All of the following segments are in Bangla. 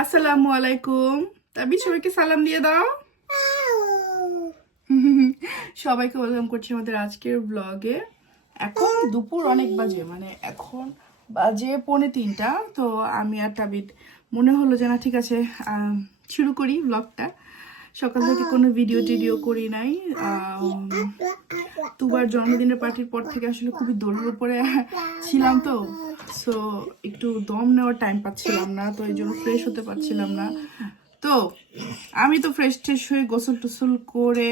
আসসালামু আলাইকুম। তাবি সবাইকে সালাম দিয়ে দাও। সবাইকে ওয়েলকাম করছি আমাদের আজকের ব্লগে। এখন দুপুর অনেক বাজে মানে এখন বাজে পৌনে তিনটা তো আমি আর তাবিদ মনে হলো যে না ঠিক আছে শুরু করি ব্লগটা। সকাল থেকে কোনো ভিডিও টিডিও করি নাই আম, তুবার জন্মদিনের পার্টির পর থেকে আসলে খুবই দৌড়ের উপরে ছিলাম তো। সো একটু দম নেওয়ার টাইম পাচ্ছিলাম না তো এই জন্য ফ্রেশ হতে পারছিলাম না। তো আমি তো ফ্রেশ ট্রেশ হয়ে গোসল টোসল করে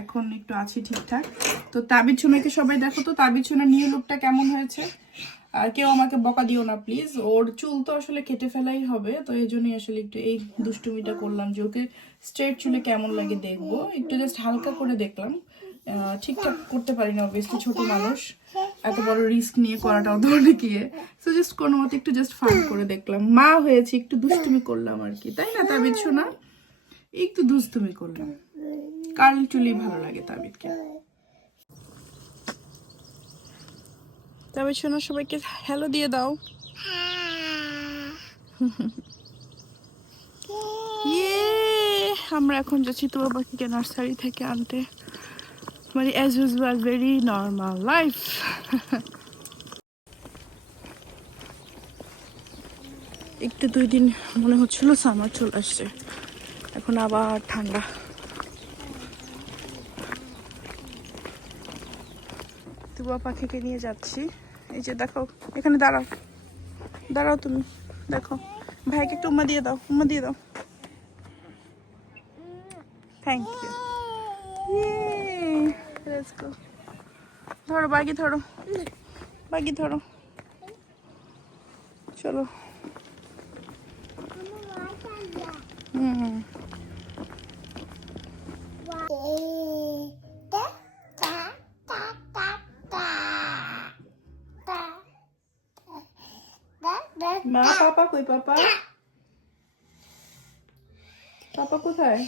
এখন একটু আছি ঠিকঠাক। তো তাবিজ সোনাকে সবাই দেখো তো তাবিজ সোনার নিউ লুকটা কেমন হয়েছে? আর কেউ আমাকে বকা দিও না প্লিজ ওর চুল তো আসলে কেটে ফেলাই হবে, তো এই জন্যই আসলে একটু এই দুষ্টুমিটা করলাম যে ওকে স্ট্রেট চুলে কেমন লাগে দেখব। একটু জাস্ট হালকা করে দেখলাম। ঠিকঠাক করতে পারি না অবভিয়াসলি ছোট মানুষ। এত বড় রিস্ক নিয়ে করাটাও ধরে গিয়ে সো জাস্ট কোনো মতো একটু জাস্ট ফান করে দেখলাম। মা হয়েছে, একটু দুষ্টুমি করলাম আর কি, তাই না তাবিদ শোনা একটু দুষ্টুমি করলাম। কার্ল চুলি ভালো লাগে তাবিদকে। তাবিদ শোনা, সবাইকে হ্যালো দিয়ে দাও। আমরা এখন যাচ্ছি তোমার পাখিকে নার্সারি থেকে আনতে। মানে as usual very normal life একটু দুই দিন মনে হচ্ছিল সামার চলে আসছে। এখন আবার ঠান্ডা। তুবা পাখিকে নিয়ে যাচ্ছি। এই যে দেখো, এখানে দাঁড়াও। দাঁড়াও তুমি, দেখো। ভাইকে একটু উম্মা দিয়ে দাও উম্মা দিয়ে দাও। থ্যাংক ইউ ধরো, বাগি ধরো। বাগি ধরো। চলো। হুম। মা, পাপা কই, পাপা? পাপা কোথায়?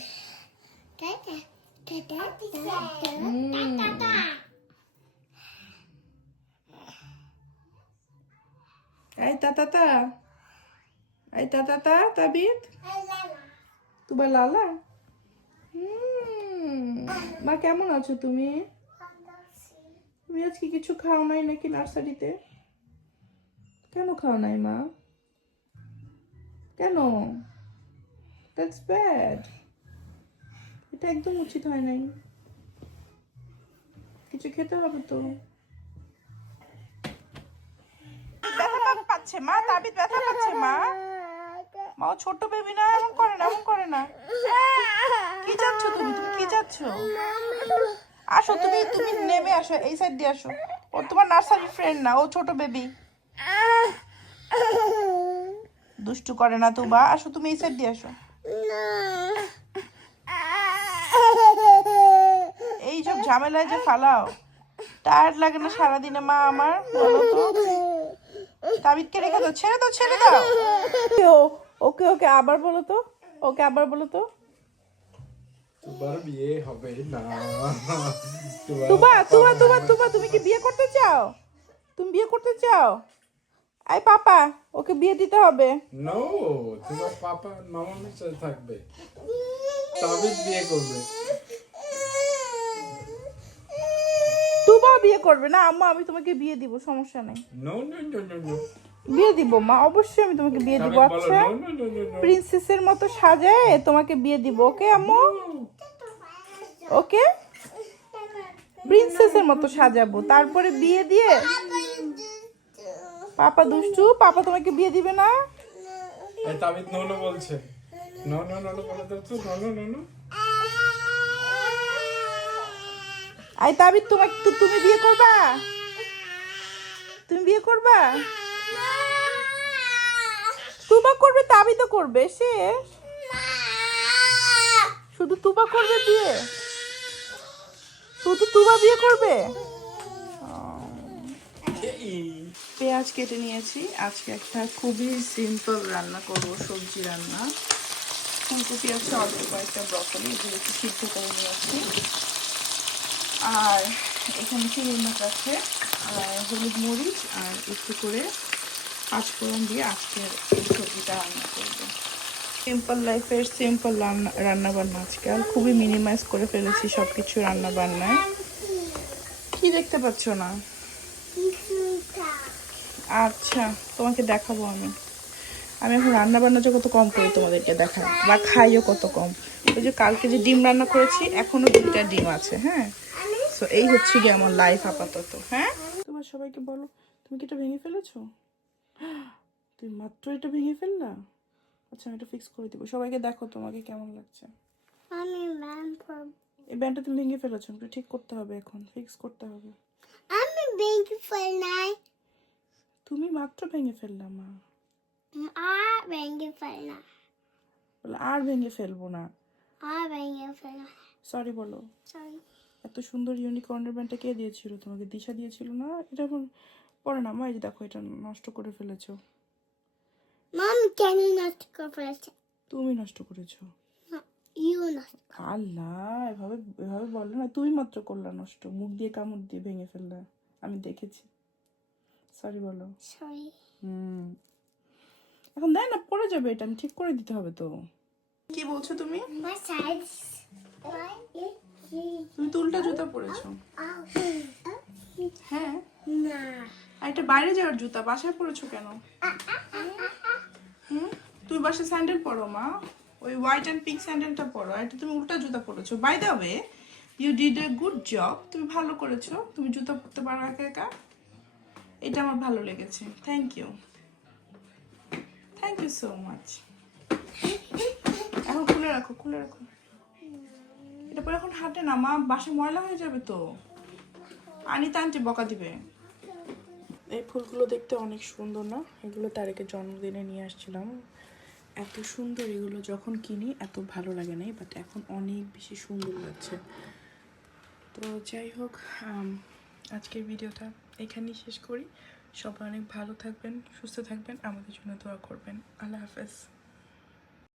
এই তা তা তা। এই তা তা তা তুবা লালা? মা, কেমন আছো তুমি? তুমি আজকে কিছু খাও নাই নাকি নার্সারিতে? কেন খাও নাই মা? কেন? দ্যাটস ব্যাড এটা একদম উচিত হয় নাই। কিছু খেতে হবে তো। ব্যথা পাচ্ছে মা তাবিদ ব্যথা পাচ্ছে মা। মা ছোট বেবি না, এমন করে না, এমন করে না। কি যাচ্ছ তুমি? তুমি কি যাচ্ছ? আসো, তুমি তুমি নেমে আসো, এই সাইড দিয়ে আসো। ও তোমার নার্সারি ফ্রেন্ড না, ও ছোট বেবি দুষ্টু করে না তো বা আসো তুমি এই সাইড দিয়ে আসো। এই সব ঝামেলায় যে ফালাও। টায়ার্ড লাগে না সারাদিনে মা আমার তাবিদকে রেখে দাও ছেড়ে দাও ছেড়ে দাও। ওকে ওকে আবার বলো তো? ওকে আবার বলো তো? তোমার বিয়ে হবে না। তোমার তুবা তুবা তুবা তুবা তুমি কি বিয়ে করতে চাও? তুমি বিয়ে করতে চাও? আই পাপা ওকে বিয়ে দিতে হবে। নো তোমার পাপা মামার সাথে থাকবে। তবে বিয়ে করবে। তুবা বিয়ে করবে না আম্মা আমি তোমাকে বিয়ে দিব সমস্যা নাই। No no no no no বিয়ে দিব মা অবশ্যই আমি তোমাকে বিয়ে দিব আচ্ছা? প্রিন্সেসের মতো সাজায় তোমাকে বিয়ে দিব ওকে আম্মু? ওকে? প্রিন্সেসের মতো সাজাবো তারপরে বিয়ে দিয়ে পাপা দুষ্টু পাপা তোমাকে বিয়ে দিবে না? এই তাবিদ নো নো বলছে। নো নো নো বলে দাও তো no no no I Tabid তোমাকে তুমি বিয়ে করবা? তুমি বিয়ে করবা? তুবা করবে তাবিদও করবে সে? শুধু তুবা করবে বিয়ে? শুধু তুবা বিয়ে করবে? পেঁয়াজ কেটে নিয়েছি। আজকে একটা খুবই সিম্পল রান্না করব, সবজি রান্না। ফুলকপি আছে, অল্প কয়েকটা ব্রকলি এগুলো একটু সিদ্ধ করে নিয়েছি। আর এখানে চিংড়ি মাছ আছে হলুদ মরিচ, আর একটু করে পাঁচফোড়ন দিয়ে আজকের এই সবজিটা রান্না করব। সিম্পল লাইফের সিম্পল রান্না বান্না আজকাল খুবই মিনিমাইজ করে ফেলেছি সব কিছু রান্না বান্নায় কি দেখতে পাচ্ছ না? আচ্ছা তোমাকে দেখাবো আমি। আমি এখন রান্না বান্নাটা কত কম করি তোমাদেরকে দেখা বা খাইও কত কম। ওই যে কালকে যে ডিম রান্না করেছি এখনও দুইটা ডিম আছে হ্যাঁ? সো এই হচ্ছে গিয়ে আমার লাইফ আপাতত হ্যাঁ? তোমার সবাইকে বলো তুমি কি এটা ভেঙে ফেলেছো? তুমি মাত্র এটা ভেঙে ফেললা আচ্ছা আমি এটা ফিক্স করে দিব। সবাইকে দেখো তোমাকে কেমন লাগছে। আমি এই ব্যান্ডটা তুমি ভেঙে ফেলেছো একটু ঠিক করতে হবে এখন ফিক্স করতে হবে। আমি ব্যাংক ফেল নাই। তুমি মাত্র ভেঙে ফেললাম মা। আর ভেঙে ফেল না বলে আর ভেঙে ফেলব না। আর ভেঙে ফেলনা সরি বলো। সরি এত সুন্দর ইউনিকর্নের ব্যান্ডটা কে দিয়েছিল? তোমাকে দিশা দিয়েছিল না? এটা এখন পরে না মা? এই যে দেখো এটা নষ্ট করে ফেলেছো। মম কেন নষ্ট করে ফেলেছে? তুমি নষ্ট করেছ। আল্লাহ এভাবে এভাবে বলে না তুমি মাত্র করলা নষ্ট। মুখ দিয়ে কামড় দিয়ে ভেঙে ফেললা। আমি দেখেছি। সরি বলো। সরি হুম। এখন দেয় না পড়ে যাবে এটা আমি ঠিক করে দিতে হবে তো। কি বলছো তুমি. তুমি তো উল্টা জুতা পরেছো। হ্যাঁ। না আর এটা বাইরে যাওয়ার জুতা বাসায় পরেছো কেন? হুম? তুই বাসায় স্যান্ডেল পরো মা। ওই হোয়াইট অ্যান্ড পিঙ্ক স্যান্ডেলটা পরো। আর এটা তুমি উল্টা জুতা পরেছো। By the way you did a good job তুমি ভালো করেছ। তুমি জুতা পরতে পারো একা একা। এটা আমার ভালো লেগেছে। Thank you thank you so much এখন খুলে রাখো খুলে রাখো। এটা পরে এখন হাঁটে না, মা বাসে ময়লা হয়ে যাবে তো। আনিতা আনটি বকা দিবে। এই ফুলগুলো দেখতে অনেক সুন্দর না? এগুলো তারেকের জন্মদিনে নিয়ে আসছিলাম। এত সুন্দর এগুলো যখন কিনি, এত ভালো লাগে নাই বাট এখন অনেক বেশি সুন্দর লাগছে। তো যাই হোক আজকের ভিডিওটা এখানেই শেষ করি। সবাই অনেক ভালো থাকবেন, সুস্থ থাকবেন, আমাদের জন্য দোয়া করবেন। আল্লাহ হাফেজ।